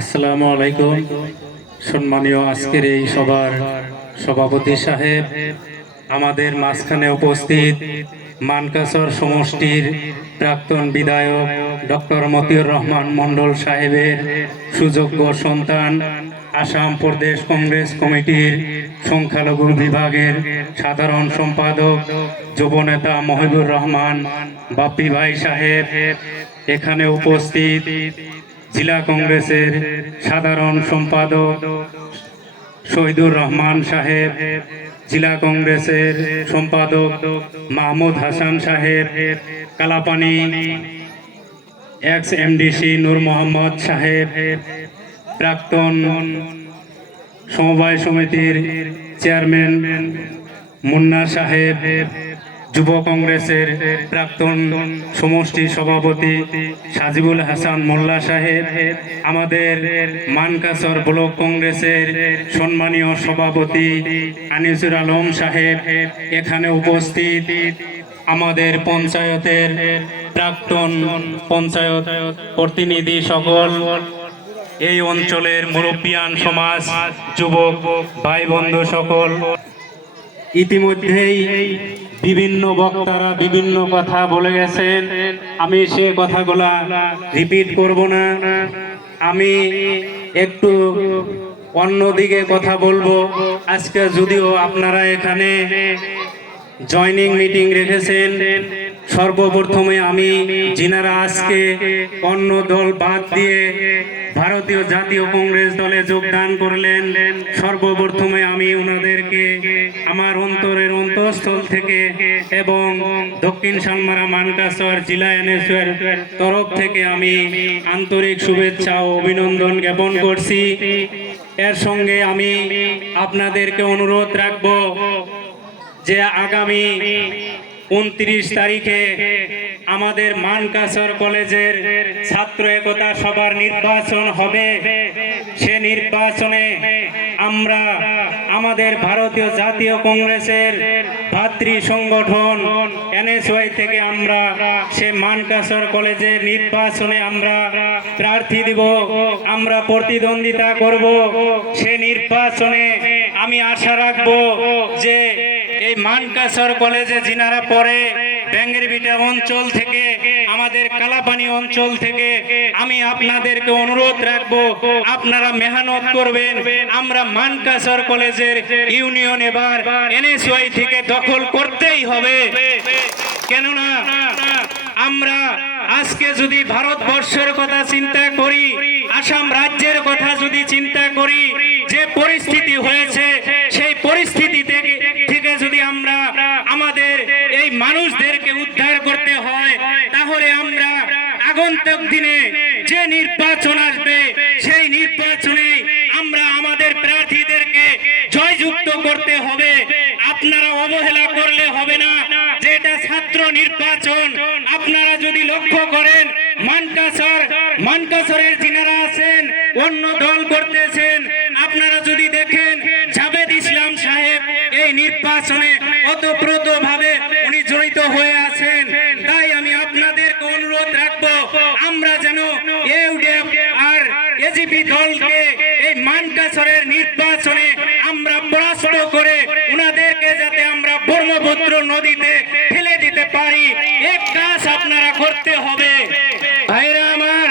আসসালামু আলাইকুম। সম্মানীয় আজকের এই সভার সভাপতি সাহেব, আমাদের মাঝখানে উপস্থিত মানকাসর সমষ্টির প্রাক্তন বিধায়ক ডক্টর মতিউর রহমান মণ্ডল সাহেবের সুযোগ্য সন্তান, আসাম প্রদেশ কংগ্রেস কমিটির সংখ্যালঘু বিভাগের সাধারণ সম্পাদক যুবনেতা মহিবুর রহমান বাপ্পি ভাই সাহেব, এখানে উপস্থিত জেলা কংগ্রেসের সাধারণ সম্পাদক শহীদুর রহমান সাহেব, জেলা কংগ্রেসের সম্পাদক মাহমুদ হাসান সাহেব, কালাপানি এক্স এমডিসি নূর মোহাম্মদ সাহেব, প্রাক্তন সমবায় সমিতির চেয়ারম্যান মুন্না সাহেব, যুব কংগ্রেসের প্রাক্তন সমষ্টি সভাপতি সাজিবুল হাসান মোল্লা সাহেব, আমাদের মানকাসর ব্লক কংগ্রেসের সম্মানীয় সভাপতি আনিসুর আলম সাহেব, এখানে উপস্থিত আমাদের পঞ্চায়েতের প্রাক্তন পঞ্চায়েত প্রতিনিধি সকল, এই অঞ্চলের মুরব্বিয়ান সমাজ, যুবক ভাই বন্ধু সকল। ইতিমধ্যেই বিভিন্ন বক্তারা বিভিন্ন কথা বলে গেছেন, আমি সে কথাগুলা রিপিট করব না। আমি একটু অন্যদিকে কথা বলবো। আজকে যদিও আপনারা এখানে জয়নিং মিটিং রেখেছেন, সর্বপ্রথমে আমি যিনারা আজকে অন্য দল বাদ দিয়ে ভারতীয় জাতীয় কংগ্রেস দলে যোগদান করলেন, সর্বপ্রথমে আমি ওনাদেরকে আমার অন্তরের অন্তঃস্থল থেকে এবং দক্ষিণ শালমারা মানকাসর জেলা এনএসইউর তরফ থেকে আমি আন্তরিক শুভেচ্ছা ও অভিনন্দন জ্ঞাপন করছি। এর সঙ্গে আমি আপনাদেরকে অনুরোধ রাখব যে আগামী 29 তারিখে আমাদের মানকাসর কলেজের ছাত্র একতা সভার নির্বাচন হবে। সে নির্বাচনে আমরা আমাদের ভারতীয় জাতীয় কংগ্রেসের ভাতৃ সংগঠন এনএসওয়াই থেকে আমরা সে মানকাসর কলেজের নির্বাচনে আমরা প্রার্থী দিব, আমরা প্রতিদ্বন্দ্বিতা করব। সে নির্বাচনে আমি আশা রাখব যে এই মানকাসর কলেজে যিনারা পড়ে ব্যাঙ্গেরবিটা অঞ্চল থেকে, আমাদের কালাপানি অঞ্চল থেকে, আমি আপনাদেরকে অনুরোধ রাখবো আপনারা মেহনত করবেন। আমরা মানকাসর কলেজের ইউনিয়ন এবার এনএসওয়াই থেকে দখল করতেই হবে। কেননা আমরা আজকে যদি ভারতবর্ষের কথা চিন্তা করি, আসাম রাজ্যের কথা যদি চিন্তা করি, যে পরিস্থিতি হয়েছে সেই পরিস্থিতি থেকে যদি আমরা আমাদের এই মানুষদেরকে উদ্ধার করতে হয়, তাহলে আমরা আগন্তুক দিনে যে নির্বাচন আসবে সেই নির্বাচনে আমরা আমাদের প্রার্থীদেরকে জয়যুক্ত করতে হবে। আপনারা অবহেলা করলে হবে না যে এটা ছাত্র নির্বাচন। আপনারা যদি লক্ষ্য করেন মানকাসরের যিনারা আছেন অন্য দল করতেছেন, আপনারা যদি দেখেন জাভেদ ইসলাম সাহেব এই নির্বাচনে ওতপ্রোতভাবে উনি জড়িত হয়ে আছেন। তাই আমি আপনাদেরকে অনুরোধ রাখবো আমরা যেন ইউডিএফ আর এজিপি দলকে এই মানকাসরের নির্বাচনে আমরা পরাস্ত করে উনাদেরকে যাতে আমরা ব্রহ্মপুত্র নদীতে ফেলে দিতে পারি, এক কাজ আপনারা করতে হবে। ভাইরা আমার,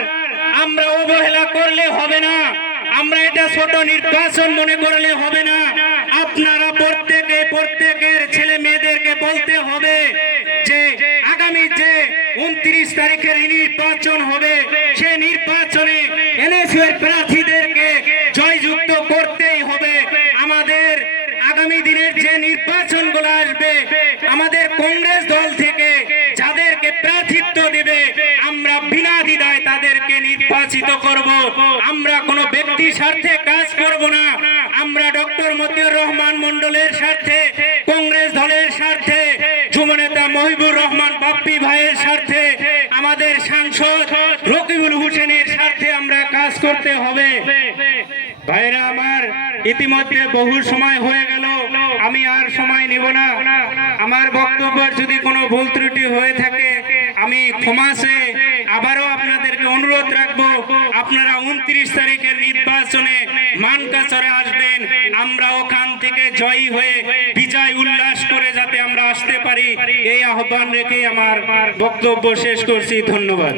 আমরা অবহেলা করলে হবে না, আমরা এটা ছোট নির্বাচন মনে করলে হবে না। আপনারা প্রত্যেকের ছেলে মেয়েদেরকে বলতে হবে যে আগামী যে 29 তারিখের নির্বাচন হবে সেই নির্বাচনে এনএসইউর প্রার্থীদেরকে জয়যুক্ত করতেই হবে। আমাদের আগামী দিনের যে নির্বাচনগুলো আসবে আমাদের কংগ্রেস দল থেকে যাদেরকে প্রার্থিত্ব দেবে আমরা বিনা দ্বিধায় তাদেরকে নির্বাচিত করব। আমরা কোনো ব্যক্তি স্বার্থে কাজ করব না, আমরা ডক্টর মতিউর রহমান মণ্ডলের স্বার্থে, কংগ্রেস দলের স্বার্থে, যুবনেতা মহিবুর রহমান বাপ্পি ভাইয়ের স্বার্থে, আমাদের সাংসদ রকিবুল হোসেনের স্বার্থে আমরা কাজ করতে হবে। ভাইরা আমার, ইতিমধ্যে বহু সময় হয়ে গেল, আমি আর সময় নেব না। আমার বক্তব্যের যদি কোনো ভুল ত্রুটি হয়ে থাকে আমি ক্ষমা চেয়ে আবারও আপনাদেরকে অনুরোধ রাখবো, আপনারা 29 তারিখের নির্বাচনে মানকাছড়ে আসবেন, আমরা ওখান থেকে জয়ী হয়ে বিজয় উল্লাস করে যাতে আমরা আসতে পারি, এই আহ্বান রেখে আমার বক্তব্য শেষ করছি। ধন্যবাদ।